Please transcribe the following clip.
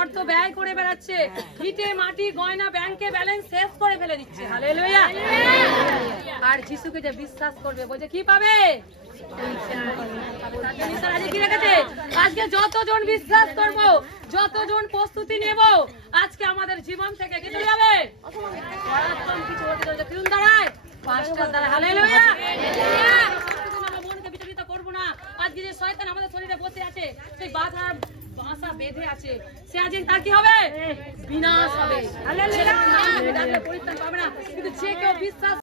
অর্থ ব্যয় করে বেড়াচ্ছে, ইটে মাটি গয়না ব্যাংকে ব্যালেন্স শেষ করে ফেলে দিচ্ছে। হালেলুয়া। আর যিশুকে যে বিশ্বাস করবে বলছে কি পাবে? আজকে যতজন বিশ্বাস করব, যতজন প্রস্তুতি নেব, আজকে আমাদের জীবন থেকে কি চলে যাবে? কিছু দাঁড়ায় পাঁচটার দ্বারা। হালেলুয়া। মনকে বিচলিত করবো না। আজকে যে শয়তান আমাদের শরীরে বসে আছে, সেই বাধা বাসা বেঁধে আছে, সে আজ তার কি হবে? বিনাশ হবে। হালেলুয়া। পরিত্রাণ পাবে না। কিন্তু যে কেউ বিশ্বাস